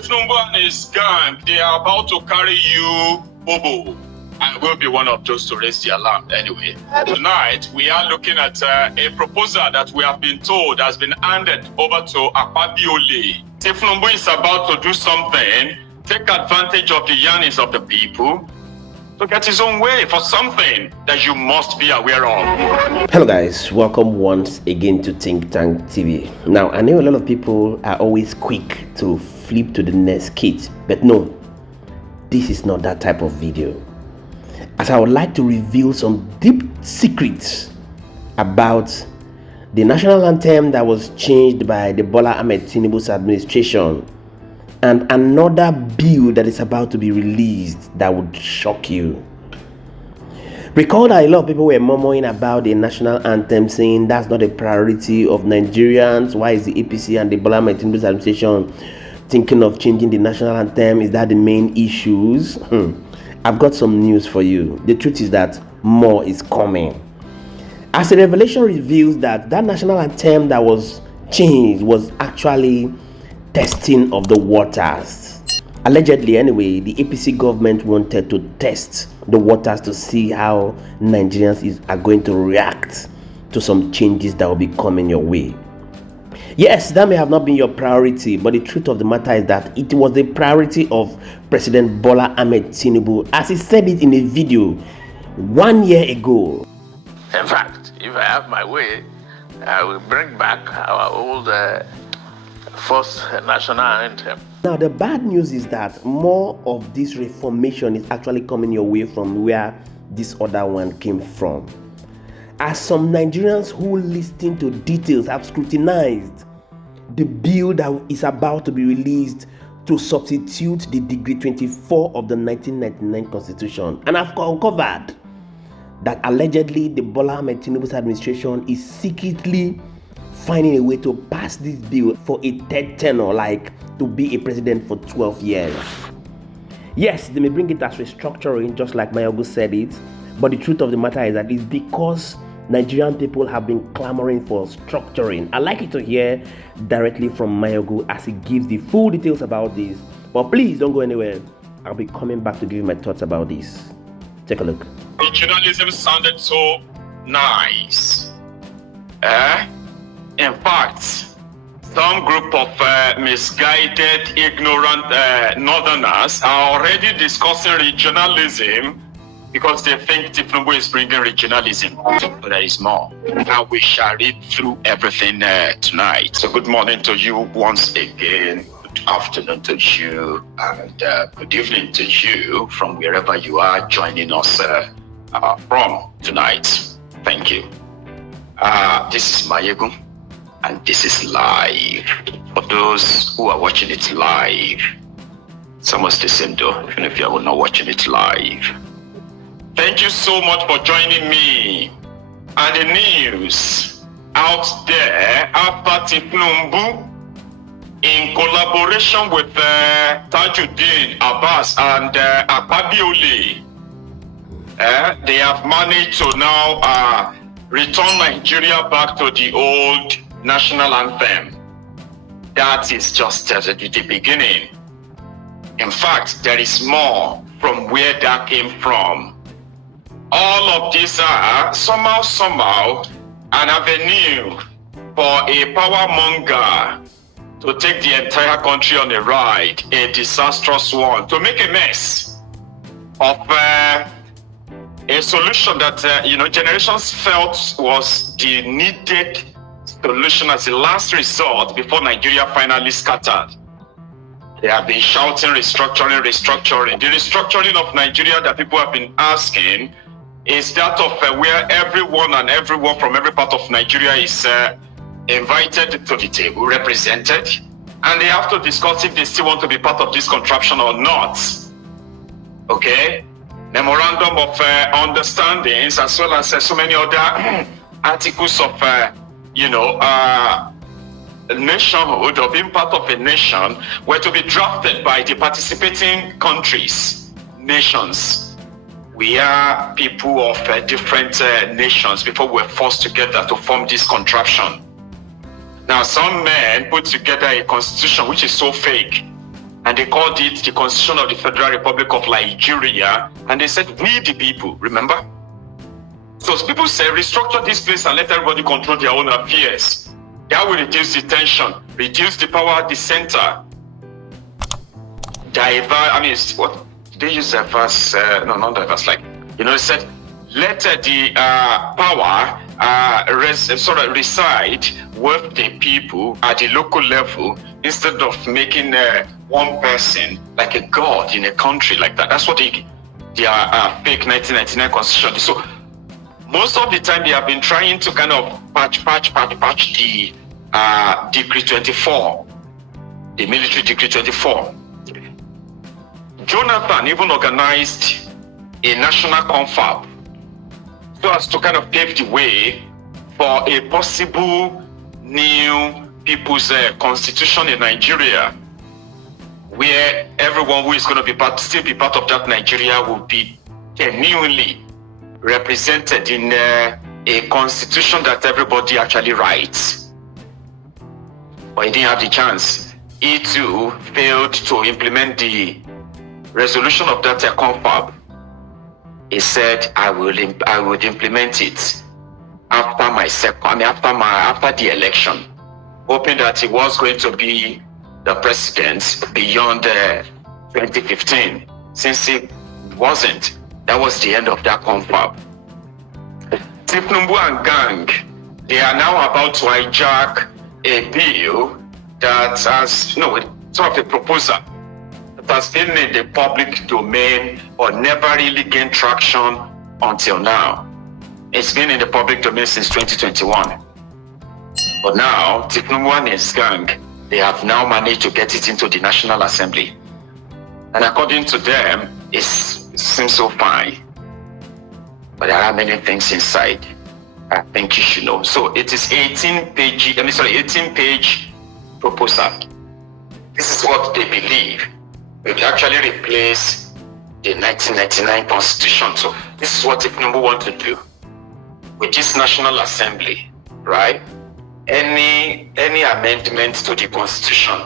Tinubu and his gang, they are about to carry you, Bobo. I will be one of those to raise the alarm anyway. Tonight, we are looking at a proposal that we have been told has been handed over to Akpabio. Tinubu is about to do something, take advantage of the yearnings of the people, to get his own way for something that you must be aware of. Hello guys, welcome once again to Think Tank TV. Now, I know a lot of people are always quick to flip to the next kit, but no, this is not that type of video. As I would like to reveal some deep secrets about the national anthem that was changed by the Bola Ahmed Tinubu's administration and another bill that is about to be released that would shock you. Recall that a lot of people were murmuring about the national anthem, saying that's not a priority of Nigerians. Why is the APC and the Bola Ahmed Tinubu's administration thinking of changing the national anthem? Is that the main issues? I've got some news for you. The truth is that more is coming. As the revelation reveals that national anthem that was changed was actually testing of the waters. Allegedly anyway, the APC government wanted to test the waters to see how Nigerians are going to react to some changes that will be coming your way. Yes, that may have not been your priority, but the truth of the matter is that it was the priority of President Bola Ahmed Tinubu, as he said it in a video 1 year ago. In fact, if I have my way, I will bring back our old first national anthem. Now, the bad news is that more of this reformation is actually coming your way from where this other one came from. As some Nigerians who listen to details have scrutinized the bill that is about to be released to substitute the Degree 24 of the 1999 Constitution, and I've uncovered that allegedly the Bola Ahmed Tinubu's administration is secretly finding a way to pass this bill for a third tenure, like to be a president for 12 years. Yes, they may bring it as restructuring, just like Mayogu said it, but the truth of the matter is that it's because Nigerian people have been clamoring for structuring. I'd like you to hear directly from Mayogu as he gives the full details about this. But please don't go anywhere. I'll be coming back to give you my thoughts about this. Take a look. Regionalism sounded so nice. In fact, some group of misguided, ignorant Northerners are already discussing regionalism because they think Tinubu is bringing regionalism. But there is more. Now we shall read through everything tonight. So good morning to you once again. Good afternoon to you. And good evening to you from wherever you are joining us from tonight. Thank you. This is Mayegu, and this is live. For those who are watching it live, it's almost the same though, even if you are not watching it live. Thank you so much for joining me. And the news out there after Tinubu, in collaboration with Tajuddin Abbas and Akpabio, they have managed to now return Nigeria back to the old national anthem. That is just the beginning. In fact, there is more from where that came from. All of these are somehow an avenue for a power monger to take the entire country on a ride, a disastrous one, to make a mess of a solution that generations felt was the needed solution as a last resort before Nigeria finally scattered. They have been shouting restructuring. The restructuring of Nigeria that people have been asking is that of where everyone from every part of Nigeria is invited to the table, represented, and they have to discuss if they still want to be part of this contraption or not. Okay? Memorandum of understandings, as well as so many other articles of nationhood or being part of a nation were to be drafted by the participating countries, nations. We are people of different nations before we were forced together to form this contraption. Now, some men put together a constitution which is so fake and they called it the Constitution of the Federal Republic of Nigeria, and they said, we the people, remember? So people say, restructure this place and let everybody control their own affairs. That will reduce the tension, reduce the power at the center. What they use the verse? No, not the verse. Like, it said, let the power reside with the people at the local level instead of making one person like a god in a country like that. That's what their fake 1999 constitution is. So most of the time they have been trying to kind of patch the Decree 24, the military Decree 24. Jonathan even organized a national confab so as to kind of pave the way for a possible new people's constitution in Nigeria, where everyone who is going to still be part of that Nigeria will be genuinely represented in a constitution that everybody actually writes. But he didn't have the chance. He too failed to implement the resolution of that confab. He said, I would implement it after the election, hoping that he was going to be the president beyond 2015. Since he wasn't, that was the end of that confab. Tinubu and gang, they are now about to hijack a bill that has, sort of a proposal that has been in the public domain or never really gained traction until now. It's been in the public domain since 2021. But now, Tinubu and his gang, they have now managed to get it into the National Assembly. And according to them, it seems so fine. But there are many things inside I think you should know. So it is 18-page proposal. This is what they believe will actually replace the 1999 Constitution. So this is what Tinubu want to do with this National Assembly, right? Any amendment to the Constitution,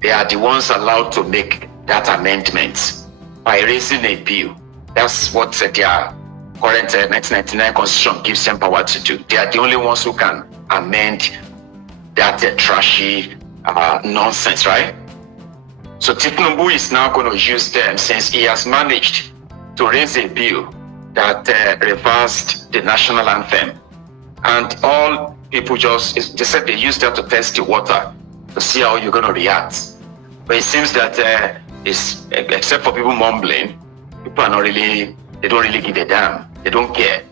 they are the ones allowed to make that amendment by raising a bill. That's what their current 1999 Constitution gives them power to do. They are the only ones who can amend that trashy nonsense, right? So Tinubu is now going to use them, since he has managed to raise a bill that reversed the national anthem. And all people they said they used that to test the water to see how you're going to react. But it seems that except for people mumbling, people are they don't really give a damn. They don't care.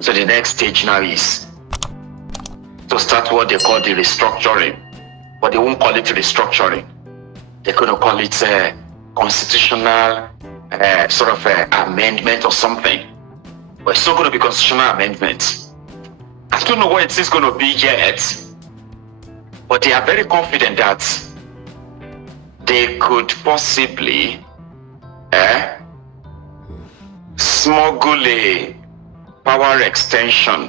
So the next stage now is to start what they call the restructuring. But they won't call it restructuring. They're going to call it a constitutional amendment or something. But it's still going to be constitutional amendment. I don't know what it is going to be yet, but they are very confident that they could possibly smuggle a power extension,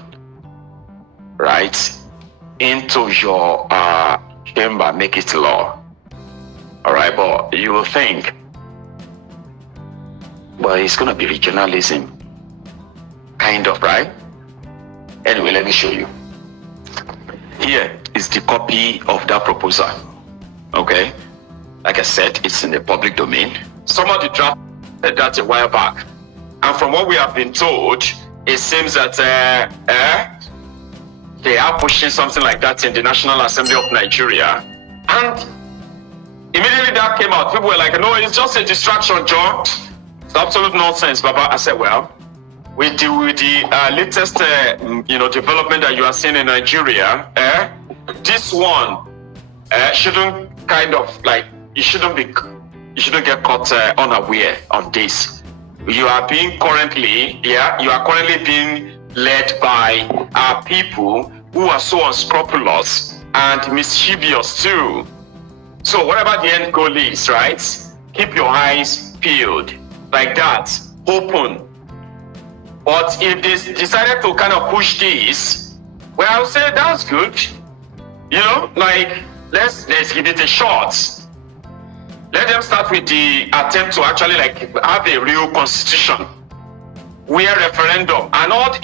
right, into your chamber, make it law. All right, but you will think, well, it's going to be regionalism, kind of, right? Anyway, let me show you. Here is the copy of that proposal. Okay, like I said, it's in the public domain. Somebody drafted that a while back, and from what we have been told, it seems that they are pushing something like that in the National Assembly of Nigeria. And immediately that came out, people were like, no, it's just a distraction, John. It's absolute nonsense, Baba. I said, well, with the latest development that you are seeing in Nigeria, this one shouldn't you shouldn't get caught unaware on this. You are currently being led by people who are so unscrupulous and mischievous too. So whatever the end goal is, right? Keep your eyes peeled like that, open. But if they decided to kind of push this, well, I would say that's good. Let's give it a shot. start with the attempt to actually like have a real constitution, where referendum and all.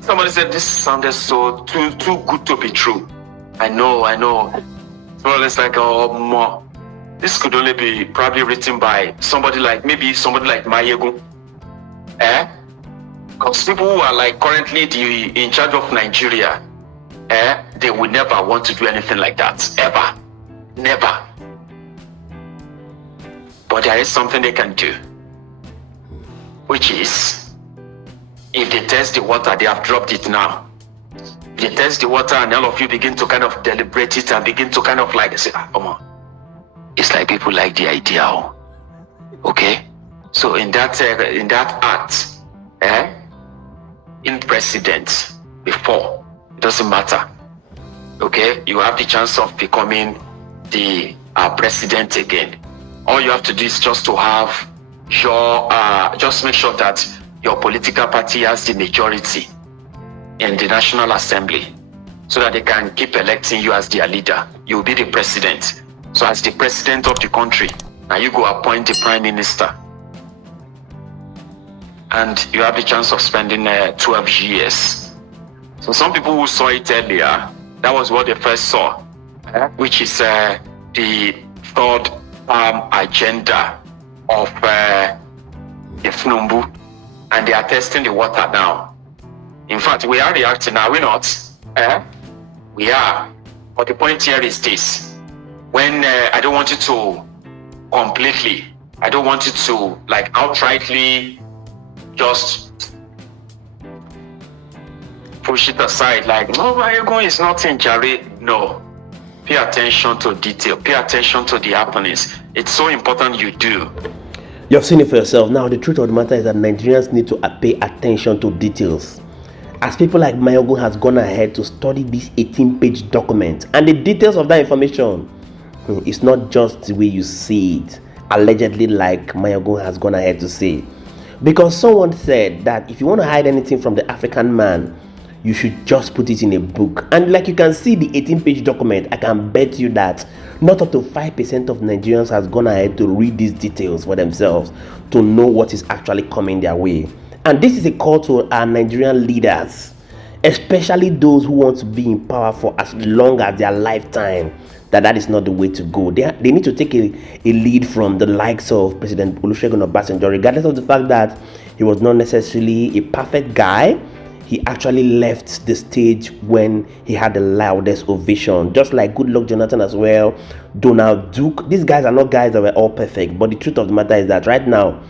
Somebody said this sounded so too good to be true. I know. So it's like, oh, more. This could only be probably written by somebody like Mayegu. Because people who are like currently in charge of Nigeria, they would never want to do anything like that, ever, never. But there is something they can do, which is, if they test the water, they have dropped it now. If they test the water and all of you begin to kind of deliberate it and begin to kind of like say, come on. It's like people like the idea, okay? So in that act, in president before, it doesn't matter, okay? You have the chance of becoming the president again. All you have to do is just to have your, just make sure that your political party has the majority in the National Assembly so that they can keep electing you as their leader. You will be the president. So as the president of the country, now you go appoint the prime minister. And you have the chance of spending 12 years. So some people who saw it earlier, that was what they first saw, which is the third agenda of Tinubu. And they are testing the water now. In fact, we are reacting, are we not? We are. But the point here is this. When I don't want you to completely, I don't want you to like outrightly just push it aside like, no, Mayego is nothing, Jerry. No. Pay attention to detail. Pay attention to the happenings. It's so important you do. You've seen it for yourself. Now, the truth of the matter is that Nigerians need to pay attention to details. As people like Mayego has gone ahead to study this 18-page document and the details of that information, it's not just the way you see it, allegedly like Mayego has gone ahead to say. Because someone said that if you want to hide anything from the African man, you should just put it in a book. And like you can see the 18-page document, I can bet you that not up to 5% of Nigerians has gone ahead to read these details for themselves to know what is actually coming their way. And this is a call to our Nigerian leaders, especially those who want to be in power for as long as their lifetime, that is not the way to go. They need to take a lead from the likes of President Olusegun Obasanjo, regardless of the fact that he was not necessarily a perfect guy. He actually left the stage when he had the loudest ovation, just like Goodluck Jonathan as well, Donald Duke. These guys are not guys that were all perfect, but the truth of the matter is that right now,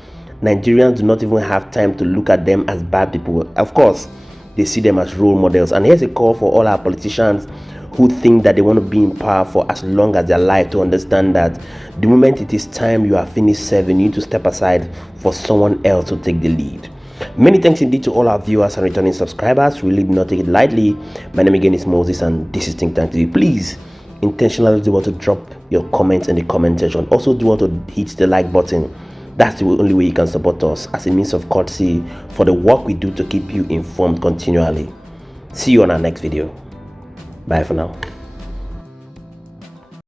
Nigerians do not even have time to look at them as bad people. Of course, they see them as role models. And here's a call for all our politicians who think that they want to be in power for as long as their life to understand that the moment it is time you are finished serving, you need to step aside for someone else to take the lead. Many thanks indeed to all our viewers and returning subscribers. Really do not take it lightly. My name again is Moses and this is Think Tank TV. Please intentionally do want to drop your comments in the comment section. Also do want to hit the like button. That's the only way you can support us as a means of courtesy for the work we do to keep you informed continually. See you on our next video. Bye for now.